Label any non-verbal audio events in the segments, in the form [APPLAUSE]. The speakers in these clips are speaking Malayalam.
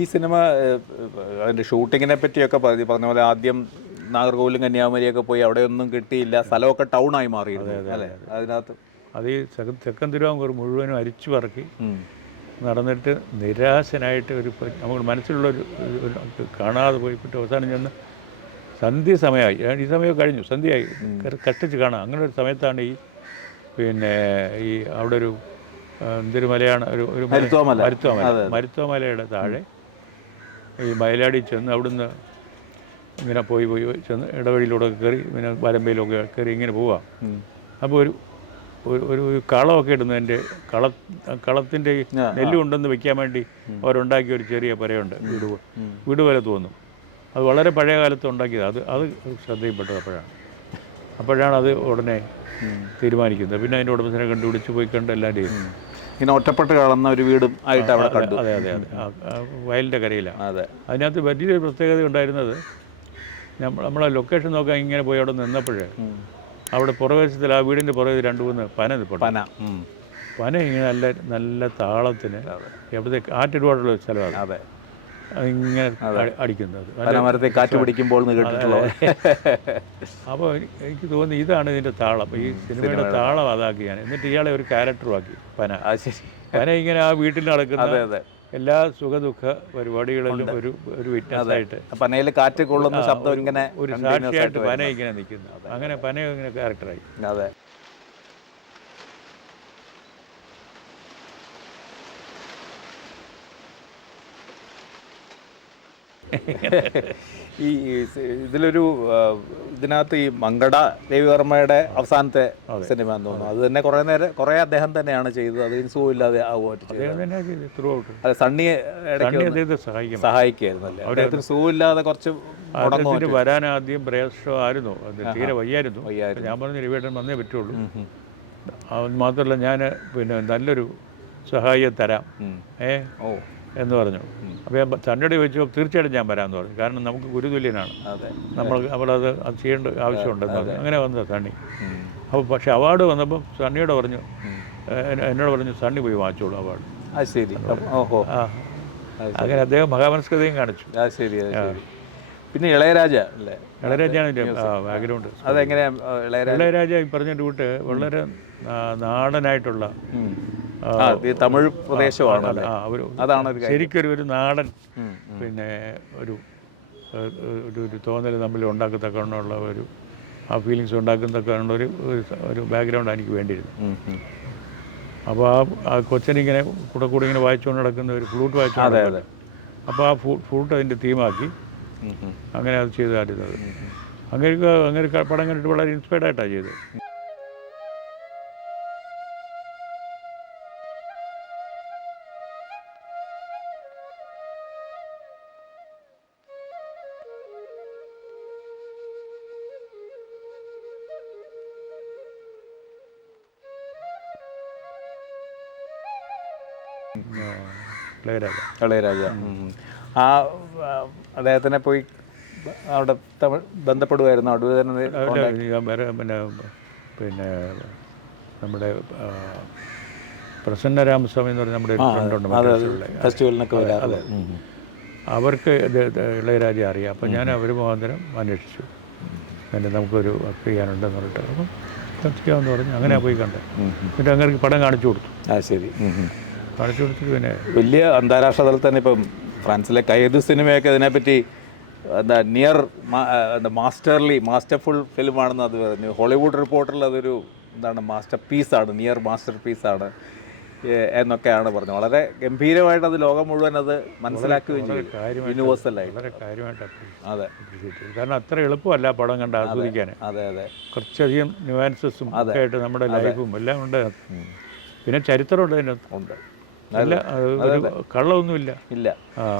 ഈ സിനിമ അതിന്റെ അതിന്റെ ഷൂട്ടിങ്ങിനെ പറ്റിയൊക്കെ പറഞ്ഞു പറഞ്ഞ പോലെ ആദ്യം നാഗർകോവിലും കന്യാകുമാരിയൊക്കെ പോയി അവിടെ ഒന്നും കിട്ടിയില്ല. സ്ഥലമൊക്കെ ടൗൺ ആയി മാറിയിരുന്നു അല്ലേ? അതിനകത്ത് അത് ഈ തെക്കൻ തിരുവാങ്കൂർ മുഴുവനും അരിച്ചു പറക്കി. നടന്നിട്ട് നിരാശനായിട്ട് ഒരു നമ്മൾ നമുക്ക് മനസ്സിലുള്ള ഒരു കാണാതെ പോയിപ്പെട്ട് അവസാനം ചെന്ന് സന്ധ്യ സമയമായി. ഈ സമയം കഴിഞ്ഞു. സന്ധ്യയായി. കഷ്ടിച്ച് കാണാം. അങ്ങനെ ഒരു സമയത്താണ് ഈ പിന്നെ ഈ അവിടെ ഒരു എന്തൊരു മലയാണ്? ഒരു ഒരു മരുത്തോമല മരുത്വാമല. മരുത്വാമല. താഴെ ഈ മയിലാടി ചെന്ന് അവിടുന്ന് ഇങ്ങനെ പോയി പോയി ചെന്ന് ഇടവഴിയിലൂടെ കയറി പിന്നെ വരമ്പയിലൊക്കെ കയറി ഇങ്ങനെ പോവാം. അപ്പോൾ ഒരു ഒരു ഒരു കളമൊക്കെ ഇടുന്നതിന്റെ കള കളത്തിന്റെ നെല്ലുണ്ടെന്ന് നെല്ല് കൊണ്ടുവന്ന് വെക്കാൻ വേണ്ടി അവരുണ്ടാക്കിയ ഒരു ചെറിയ പരയുണ്ട് വീട് വീട് പോലെ തോന്നും. അത് വളരെ പഴയ കാലത്ത് ഉണ്ടാക്കിയത്. അത് അത് ശ്രദ്ധയിൽപ്പെട്ടത് അപ്പോഴാണ്. അപ്പോഴാണ് അത് ഉടനെ തീരുമാനിക്കുന്നത്. പിന്നെ അതിന്റെ ഉടമസ്ഥനെ കണ്ടുപിടിച്ച് പോയി കണ്ട് എല്ലാം ചെയ്യും ഇങ്ങനെ ഒറ്റപ്പെട്ട് കാണുന്ന ഒരു വീടും ആയിട്ട് അവിടെ കണ്ടു. അതെ അതെ അതെ. വയലിന്റെ കരയിലാണ് അതെ. അതിനകത്ത് വലിയൊരു പ്രത്യേകത ഉണ്ടായിരുന്നത് നമ്മൾ നമ്മളെ ലൊക്കേഷൻ നോക്കാൻ ഇങ്ങനെ പോയി അവിടെ നിന്നപ്പോഴേ. അവിടെ പുറകുവശത്തിൽ ആ വീടിന്റെ പുറകിൽ രണ്ട് മൂന്ന് പന നിൽപ്പുണ്ട് പന. പന ഇങ്ങനെ നല്ല നല്ല താളത്തിന് എവിടുത്തെ കാറ്റിടുപാടുള്ള സ്ഥലമാണ്. അതെ. ഇങ്ങനെ അടി- അടിക്കുന്നത്. പനമരത്തെ കാറ്റ് പിടിക്കുമ്പോൾ അപ്പോൾ എനിക്ക് തോന്നി ഇതാണ് ഇതിന്റെ താളം. ഈ സിനിമയുടെ താളം അതാക്കി ഞാൻ എന്നിട്ട് ഇയാളെ ഒരു ക്യാരക്ടറും ആക്കി പന. പന ഇങ്ങനെ ആ വീട്ടിൽ നടക്കുന്ന അതെ അതെ. എല്ലാ സുഖദുഃഖ പരിപാടികളിലും ഒരു ഒരു വിറ്റ്നസ് ആയിട്ട് പനയിൽ കാറ്റ് കൊള്ളുന്ന ശബ്ദം ഇങ്ങനെ ഒരു സാക്ഷിയായിട്ട് പന ഇങ്ങനെ നിൽക്കുന്നു. അങ്ങനെ പന ഇങ്ങനെ ക്യാരക്ടറായി അതെ. ഈ ഇതിലൊരു ഇതിനകത്ത് ഈ മങ്കട രവിവർമ്മയുടെ അവസാനത്തെ സിനിമ എന്ന് തോന്നുന്നു. അത് തന്നെ കുറേ നേരം കുറേ അദ്ദേഹം തന്നെയാണ് ചെയ്തത്. ആവുമായിട്ട് അതെ സണ്ണിയെ ഇടയ്ക്ക് സണ്ണി സഹായിക്കായിരുന്നല്ലേ അദ്ദേഹത്തിന് സുഖമില്ലാതെ കുറച്ച് വരാൻ ആദ്യം പ്രയാസമായിരുന്നു തീരെ വയ്യായിരുന്നു. ഞാൻ പറഞ്ഞു രവിയേട്ടൻ വന്നേ പറ്റുള്ളൂ. അത് മാത്രമല്ല ഞാൻ പിന്നെ നല്ലൊരു സഹായം തരാം. ഏ? ഓ. എന്ന് പറഞ്ഞു. അപ്പോൾ ഞാൻ സണ്ണിയോട് ചോദിച്ചു തീർച്ചയായിട്ടും ഞാൻ വരാമെന്ന് പറഞ്ഞു. കാരണം നമുക്ക് ഗുരുതുല്യനാണ്. നമ്മൾ നമ്മളത് അത് ചെയ്യേണ്ട ആവശ്യമുണ്ടെന്ന് പറഞ്ഞു. അങ്ങനെ വന്നത് സണ്ണി. അപ്പോൾ പക്ഷേ അവാർഡ് വന്നപ്പോൾ സണ്ണിയോട് പറഞ്ഞു എന്നോട് പറഞ്ഞു സണ്ണി പോയി വാങ്ങിച്ചോളൂ അവാർഡ്. ശരി. ഓഹോ അങ്ങനെ അദ്ദേഹം മഹാമനസ്കതയും കാണിച്ചു. ശരി പിന്നെ ഇളയരാജ അല്ലേ? ഇളയരാജാണ് എന്റെ ബാക്ക്ഗ്രൗണ്ട് അതെങ്ങനെയാണ് ഇളയരാജ? ഈ പറഞ്ഞ റൂട്ട് വളരെ നാടനായിട്ടുള്ള തമിഴ് പ്രദേശമാണ് അതാണ് ശരിക്കൊരു ഒരു നാടൻ പിന്നെ ഒരു ഒരു ഒരു തോന്നൽ തമ്മിൽ ഉണ്ടാക്കത്തക്കുള്ള ഒരു ആ ഫീലിങ്സ് ഉണ്ടാക്കുന്നതൊക്കെയുള്ള ഒരു ഒരു ബാക്ക്ഗ്രൗണ്ട് എനിക്ക് വേണ്ടിയിരുന്നു. അപ്പോൾ ആ ആ കൊച്ചനിങ്ങനെ കൂടെ കൂടെ ഇങ്ങനെ വായിച്ചുകൊണ്ട് നടക്കുന്ന ഒരു ഫ്ലൂട്ട് വായിച്ചുകൊണ്ട് അപ്പോൾ ആ ഫ്ലൂ ഫ്ലൂട്ട് അതിന്റെ തീമാക്കി. അങ്ങനെ അത് ചെയ്ത് കാട്ടുന്നത് അങ്ങനെ അങ്ങനെ പടം കണ്ടിട്ട് വളരെ ഇൻസ്പയർഡ് ആയിട്ടാണ് ചെയ്തത്. ഇളയരാജ. ഇളയരാജ. ആ അദ്ദേഹത്തിനെ പോയി അവിടെ തമിഴ് ബന്ധപ്പെടുമായിരുന്നു അവിടെ തന്നെ പിന്നെ പിന്നെ നമ്മുടെ പ്രസന്ന രാമസ്വാമി എന്ന് പറഞ്ഞ നമ്മുടെ ഫ്രണ്ടുണ്ട് ഫെസ്റ്റിവലിനൊക്കെ. അവർക്ക് ഇത് അറിയാം. അപ്പം ഞാൻ അവർ മുഖാന്തരം അന്വേഷിച്ചു. പിന്നെ നമുക്കൊരു വർക്ക് ചെയ്യാനുണ്ടെന്ന് പറഞ്ഞിട്ട് അപ്പം "അത് ചെയ്യാമെന്ന് പറഞ്ഞു. അങ്ങനെ പോയി കണ്ടത് എന്നിട്ട് അങ്ങനെ പടം കാണിച്ചു കൊടുത്തു. ആ ശരി. കാണിച്ചു കൊടുത്തിട്ട് പിന്നെ. വലിയ അന്താരാഷ്ട്ര തലത്തിൽ തന്നെ ഇപ്പം ഫ്രാൻസിലെ കൈതു സിനിമയൊക്കെ ഇതിനെപ്പറ്റി എന്താ നിയർ എന്താ മാസ്റ്റർലി മാസ്റ്റർഫുൾ ഫിലിമാണെന്ന് അത് പറഞ്ഞു. ഹോളിവുഡ് റിപ്പോർട്ടറിൽ അതൊരു എന്താണ് മാസ്റ്റർ പീസാണ് നിയർ മാസ്റ്റർ പീസാണ് എന്നൊക്കെയാണ് പറഞ്ഞത്. വളരെ ഗംഭീരമായിട്ട് അത് ലോകം മുഴുവൻ അത് മനസ്സിലാക്കുകയും ചെയ്യും കാര്യമായിട്ട് അതെ. കാരണം അത്ര എളുപ്പമല്ല പടം കണ്ട് ആസ്വദിക്കാൻ. അതെ അതെ കുറച്ചധികം ന്യൂവാൻസസും ഒക്കെ ആയിട്ട് നമ്മുടെ ലൈഫും എല്ലാം ഉണ്ട്. പിന്നെ ചരിത്രമുണ്ട് അതിനകത്ത്. ഉണ്ട്. അല്ല ഒരു ഇല്ല.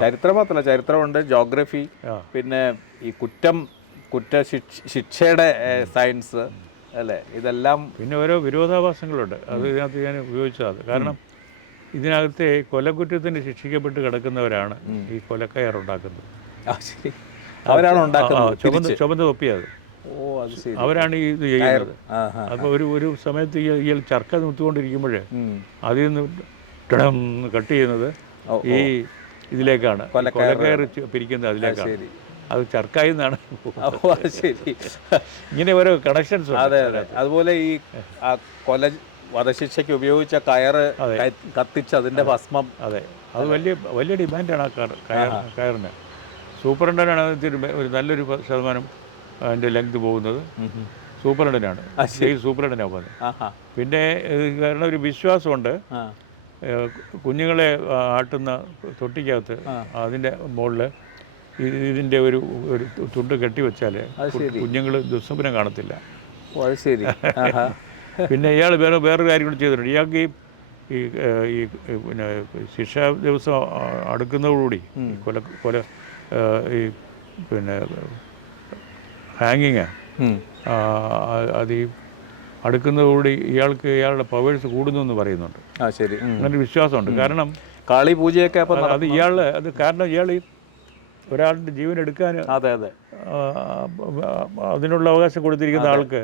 ചരിത്രം മാത്രമല്ല ചരിത്രമുണ്ട് ജോഗ്രഫി പിന്നെ ഈ കുറ്റം കുറ്റ ശിക്ഷയുടെ സയൻസ് അല്ലേ? ഇതെല്ലാം പിന്നെ ഓരോ വിരോധാഭാസങ്ങളുണ്ട്. അത് ഇതിനകത്ത് ഞാൻ ഉപയോഗിച്ചത് കാരണം ഇതിനകത്തെ കൊലക്കുറ്റത്തിന് ശിക്ഷിക്കപ്പെട്ട് കിടക്കുന്നവരാണ് ഈ കൊലക്കയർ ഉണ്ടാക്കുന്നത്. അവരാണ് ചുമന്ന ഉണ്ടാക്കുന്നത്. ചുവന്ന തൊപ്പിയത് അവരാണ് ഈ ഇത് ചെയ്യുന്നത്. അപ്പോൾ ഒരു ഒരു സമയത്ത് ഈ ഇയാൾ ചർക്ക നിർത്തിക്കൊണ്ടിരിക്കുമ്പോഴേ. അതിൽ നിന്ന് ടണം കട്ട് ചെയ്യുന്നത് ഈ ഇതിലേക്കാണ്. കൊലക്കയർ പിരിക്കുന്നത് അതിലേക്കാണ്. അത് ചർക്കായി നിന്നാണ് ശരി. ഇങ്ങനെ ഓരോ കണക്ഷൻസ് അതെ അതെ. അതുപോലെ ഈ കൊല വധശിക്ഷയ്ക്ക് ഉപയോഗിച്ച കയറ് കത്തിച്ച് അതിന്റെ ഭസ്മം. അതെ. അത് വലിയ വലിയ ഡിമാൻഡാണ് ആ കയർ കയറിന്. സൂപ്രണ്ടനാണ് ഒരു നല്ലൊരു ശതമാനം അതിന്റെ ലെങ്ത് പോകുന്നത്. സൂപ്രണ്ടനാണ്. സൂപ്രണ്ടനാണ് പോകുന്നത്. പിന്നെ കാരണം ഒരു വിശ്വാസമുണ്ട്. കുഞ്ഞുങ്ങളെ ആട്ടുന്ന തൊട്ടിക്കകത്ത് അതിന്റെ മുകളിൽ ഇതിന്റെ ഒരു ഒരു തുണ്ട് കെട്ടി വെച്ചാൽ കുഞ്ഞുങ്ങൾ ദുസ്വപ്നം കാണത്തില്ല. ശരി. പിന്നെ ഇയാൾ വേറെ വേറൊരു കാര്യം കൂടി ചെയ്തിട്ടുണ്ട്. ഇയാൾക്ക് ഈ ഈ പിന്നെ ശിക്ഷാ ദിവസം അടുക്കുന്നതോടുകൂടി കൊല കൊല ഈ പിന്നെ ഹാങ്ങിങ്. അത് ഈ അടുക്കുന്നതോടുകൂടി ഇയാൾക്ക് ഇയാളുടെ പവേഴ്സ് കൂടുന്നു എന്ന് പറയുന്നുണ്ട്. ആ ശരി. അങ്ങനെ വിശ്വാസമുണ്ട്. കാരണം കാളി പൂജയൊക്കെ അത് ഇയാൾ അത് കാരണം ഇയാൾ ഈ ഒരാളുടെ ജീവൻ എടുക്കാൻ അതെ അതെ. അതിനുള്ള അവകാശം കൊടുത്തിരിക്കുന്ന ആൾക്ക്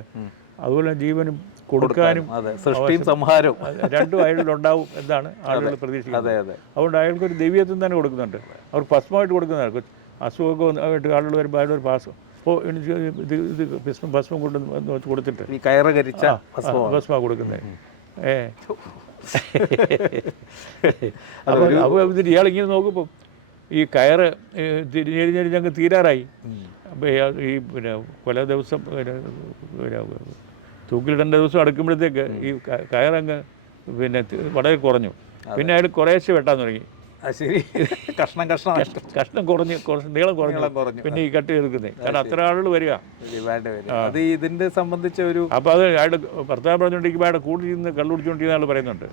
അതുപോലെ ജീവനും കൊടുക്കാനും സൃഷ്ടിയും സംഹാരവും. രണ്ടും അയാളിലുണ്ടാവും എന്നാണ് ആളുകൾ പ്രതീക്ഷിക്കുന്നത്. അതെ അതെ. അതുകൊണ്ട് അയാൾക്ക് ഒരു ദൈവീയത്വം തന്നെ കൊടുക്കുന്നുണ്ട്. അവർ ഭസ്മമായിട്ട് കൊടുക്കുന്നതാണ്. അസുഖമൊക്കെ ആയിട്ട് ആളുകൾ വരുമ്പോൾ അയാളുടെ ഒരു പാസം അപ്പോൾ എനിക്ക് ഇത് ഇത് ഭസ്മം ഭസ്മം കൊണ്ട് കൊടുത്തിട്ട്. ഈ കയറ് കരിച്ച ഭസ്മ കൊടുക്കുന്നത് ഏ. [LAUGHS] അപ്പോൾ അപ്പോൾ ഇതിന് ഇയാളിങ്ങനെ നോക്കുമ്പോൾ ഈ കയറ് തിരിഞ്ഞിരിഞ്ഞ് ഞങ്ങൾക്ക് തീരാറായി. അപ്പോൾ ഇയാൾ ഈ പിന്നെ പല ദിവസം പിന്നെ തൂക്കിലിടേണ്ട ദിവസം അടുക്കുമ്പോഴത്തേക്ക് ഈ കയറങ്ങ് പിന്നെ വളരെ കുറഞ്ഞു. പിന്നെ അയാൾ കുറേശ്ശെ വെട്ടാൻ തുടങ്ങി. ശരി. കഷ്ണം കഷ്ണം. കഷ്ണം കുറഞ്ഞ് കുറച്ച് നീളം കുറഞ്ഞു. കുറഞ്ഞു. പിന്നെ ഈ കട്ട് എടുക്കുന്നത് കാരണം അത്ര ആളുകൾ വരിക. അത് ഇതിന്റെ സംബന്ധിച്ച ഒരു അപ്പോൾ അത് അയാളുടെ ഭർത്താവ് പറഞ്ഞുകൊണ്ടിരിക്കുമ്പോൾ അയാൾ കൂടി നിന്ന് ആൾ പറയുന്നുണ്ട്.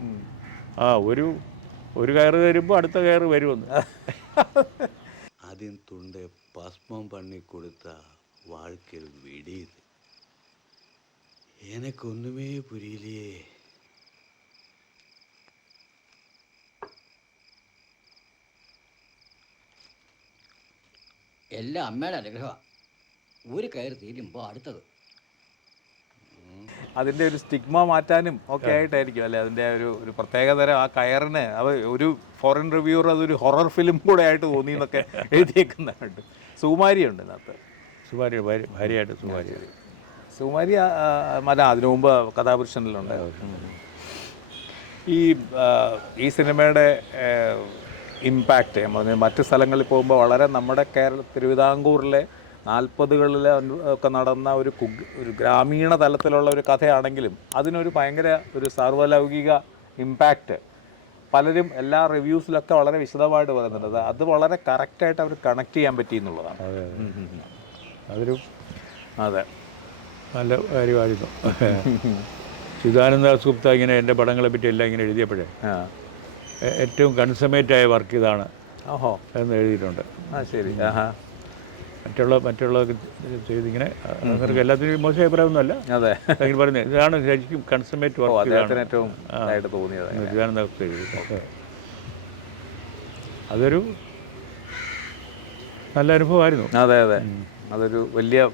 ആ ഒരു ഒരു കയറ് കയറുമ്പോൾ അടുത്ത കയറ് വരുമെന്ന്. ആദ്യം തുണ്ട് ഭസ്മം പണി കൊടുത്ത വാഴ്ക്കൽ വെടിയത് എനക്കൊന്നുമേ പുരിയിലേ എല്ലാം അമ്മയുടെ അനുഗ്രഹമാണ് ഒരു കയർ തീരുമ്പോൾ അടുത്തത്. അതിന്റെ ഒരു സ്റ്റിഗ്മ മാറ്റാനും ഒക്കെ ആയിട്ടായിരിക്കും അല്ലേ? അതിന്റെ ഒരു ഒരു പ്രത്യേകതരം ആ കയറിന് അത് ഒരു ഫോറിൻ റിവ്യൂർ അതൊരു ഹൊറർ ഫിലിം കൂടെ ആയിട്ട് തോന്നി എന്നൊക്കെ [LAUGHS] എഴുതിയേക്കുന്നുണ്ട് സുകുമാരിയുണ്ട് ഇതിനകത്ത്. സുമാരി ഭാര്യ ഭാര്യയായിട്ട് സുമാരി സുകുമാരി ആ, മല അതിനു മുമ്പ് കഥാപുരുഷനിലുണ്ട്. ഈ ഈ സിനിമയുടെ ഇമ്പാക്റ്റ് പറഞ്ഞ മറ്റ് സ്ഥലങ്ങളിൽ പോകുമ്പോൾ വളരെ നമ്മുടെ കേരള തിരുവിതാംകൂറിലെ നാൽപ്പതുകളിൽ ഒക്കെ നടന്ന ഒരു കു ഒരു ഗ്രാമീണ തലത്തിലുള്ള ഒരു കഥയാണെങ്കിലും അതിനൊരു ഭയങ്കര ഒരു സാർവലൗകിക ഇമ്പാക്റ്റ് പലരും എല്ലാ റിവ്യൂസിലൊക്കെ വളരെ വിശദമായിട്ട് പറയുന്നുണ്ട്. അത് വളരെ കറക്റ്റായിട്ട് അവർ കണക്ട് ചെയ്യാൻ പറ്റി എന്നുള്ളതാണ്. അതൊരു അതെ. നല്ല കാര്യമായിരുന്നു. ചിദാനന്ദ ദാസ് ഗുപ്ത ഇങ്ങനെ എന്റെ പടങ്ങളെ പറ്റി എല്ലാം ഇങ്ങനെ എഴുതിയപ്പോഴേ ഏറ്റവും കൺസമേറ്റ് ആയ വർക്ക് ഇതാണ് ഓഹോ. എന്ന് എഴുതിയിട്ടുണ്ട്. ആ ശരി. ആഹാ. മറ്റുള്ള മറ്റുള്ള ചെയ്തിങ്ങനെ അവർക്ക് എല്ലാത്തിനും മോശം അഭിപ്രായമൊന്നുമല്ല. അതെ. എങ്കിൽ പറയുന്നത് ഇതാണ് ശരിക്കും കൺസമേറ്റ് വർക്ക് ഇതാണ്. ഏറ്റവും ആയിട്ട് തോന്നിയത് എഴുതി. അതൊരു നല്ല അനുഭവമായിരുന്നു. അതെ അതെ. അതൊരു വലിയ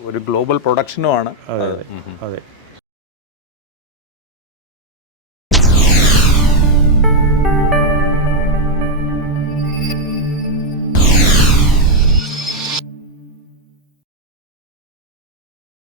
ഒരു ഗ്ലോബൽ പ്രൊഡക്ഷനുമാണ്. അതെ അതെ.